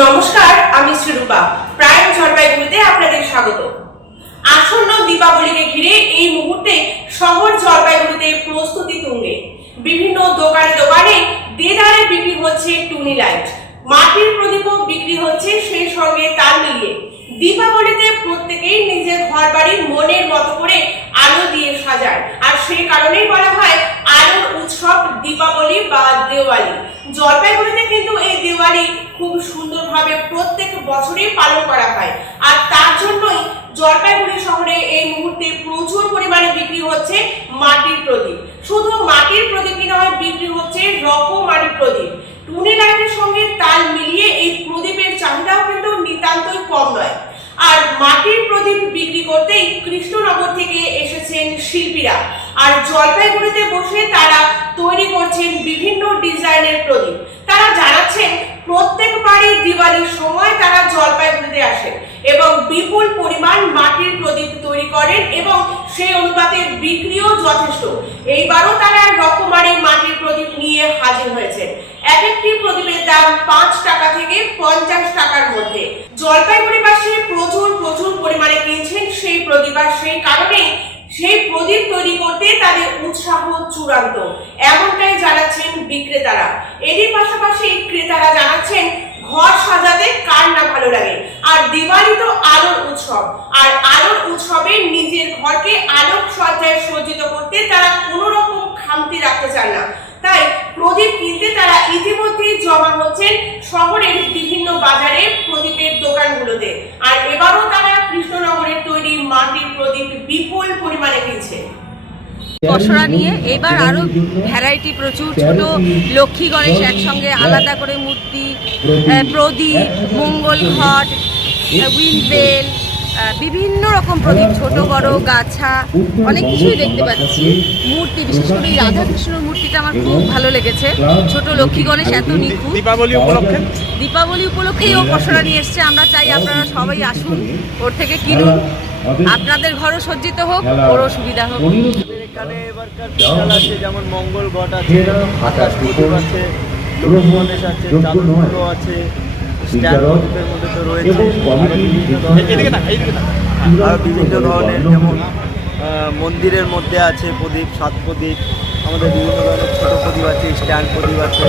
নমস্কার, আমি শ্রীরূপা। প্রাইম জলপাইগুড়িতে আপনাদের স্বাগত। আসন্ন দীপাবলিকে ঘিরে এই মুহূর্তে শহর জলপাইগুড়িতে প্রস্তুতি তুঙ্গে। বিভিন্ন দোকানে দোকানে দেদারে বিক্রি হচ্ছে টুনি লাইট, মাটির প্রদীপও বিক্রি হচ্ছে সেই সঙ্গে তাল মিলিয়ে। দীপাবলিতে প্রত্যেকেই নিজের ঘর বাড়ি মনের মতো করে আলো দিয়ে সাজায়, আর সেই কারণেই বলা হয় আলোর উৎসব দীপাবলি বা দেওয়ালি। জলপাইগুড়িতে কিন্তু এই দেওয়ালি খুব সুন্দরভাবে প্রত্যেক বছরই পালন করা হয়, আর তার জন্যই জলপাইগুড়ি শহরে এই মুহূর্তে প্রচুর পরিমাণে বিক্রি হচ্ছে মাটির প্রদীপ। শুধু মাটির প্রদীপই নয়, বিক্রি হচ্ছে রকমারি প্রদীপ। টুনি লাইটের সঙ্গে তাল মিলিয়ে এই প্রদীপের চাহিদাও কিন্তু নিতান্তই কম নয়। আর মাটির প্রদীপ বিক্রি করতেই কৃষ্ণনগর থেকে এসেছেন শিল্পীরা, আর জলপাইগুড়িতে বসে তারা তৈরি করছেন বিভিন্ন ডিজাইনের প্রদীপ। তারা জানাচ্ছেন প্রত্যেকবারই দিওয়ালির সময় তারা জলপাইগুড়িতে আসেন এবং বিপুল পরিমাণ মাটির প্রদীপ তৈরি করেন এবং সেই অনুপাতে বিক্রিও যথেষ্ট। এইবারও তারা রকমারি মাটির প্রদীপ নিয়ে হাজির হয়েছেন। এক একটি প্রদীপের দাম 5 টাকা থেকে 50 টাকার মধ্যে। জলপাইগুড়িবাসী প্রচুর পরিমাণে কিনছেন সেই প্রদীপ, আর সেই কারণেই সেই প্রদীপ তৈরি করতে তাদের উৎসাহ চূড়ান্ত, এমনটাই জানাচ্ছেন বিক্রেতারা। এরই পাশাপাশি ক্রেতারা জানাচ্ছেন ঘর সাজাতে কার না ভালো লাগে, আর দিওয়ালি তো আলোর উৎসব, আর আলোর উৎসবে নিজের ঘরকে আলোক সজ্জায় সজ্জিত করতে তারা কোনো রকম খামতি রাখতে চান না। তাই প্রদীপ কিনতে তারা ইতিমধ্যেই জমা হচ্ছেন শহরের বিভিন্ন বাজারে প্রদীপের দোকানগুলোতে, আর এবারও তারা কৃষ্ণনগরের তৈরি মাটির প্রদীপ বিপুল পরিমাণে কিনছে। পসরা নিয়ে এবার আরো ভ্যারাইটি প্রচুর, ছোট লক্ষ্মী গণেশ একসঙ্গে আলাদা করে মূর্তি, প্রদীপ, মঙ্গল ঘট, উইন্ডবেল, বিভিন্ন রকম প্রদীপ, ছোট বড় গাছা, অনেক কিছুই দেখতে পাচ্ছি। মূর্তি, বিশেষ করে এই রাধাকৃষ্ণ মূর্তিটা আমার খুব ভালো লেগেছে। ছোট লক্ষ্মী গণেশ এত নিখুঁত। দীপাবলি উপলক্ষেই ও পসরা নিয়ে এসছে। আমরা চাই আপনারা সবাই আসুন, ওর থেকে কিনুন, আপনাদের ঘরও সজ্জিত হোক, ওরও সুবিধা হোক। এখানে এবারকার বিশাল আছে, যেমন মঙ্গল ঘট আছে, আকাশ প্রদীপ আছে, লক্ষ্মী গণেশ আছে, চাঁদপুর আছে, স্ট্যান্ড প্রদীপের মধ্যে তো রয়েছে আর বিভিন্ন ধরনের, যেমন মন্দিরের মধ্যে আছে প্রদীপ, সাত প্রদীপ, আমাদের বিভিন্ন ধরনের ছোটো প্রদীপ আছে, স্ট্যান্ড প্রদীপ আছে।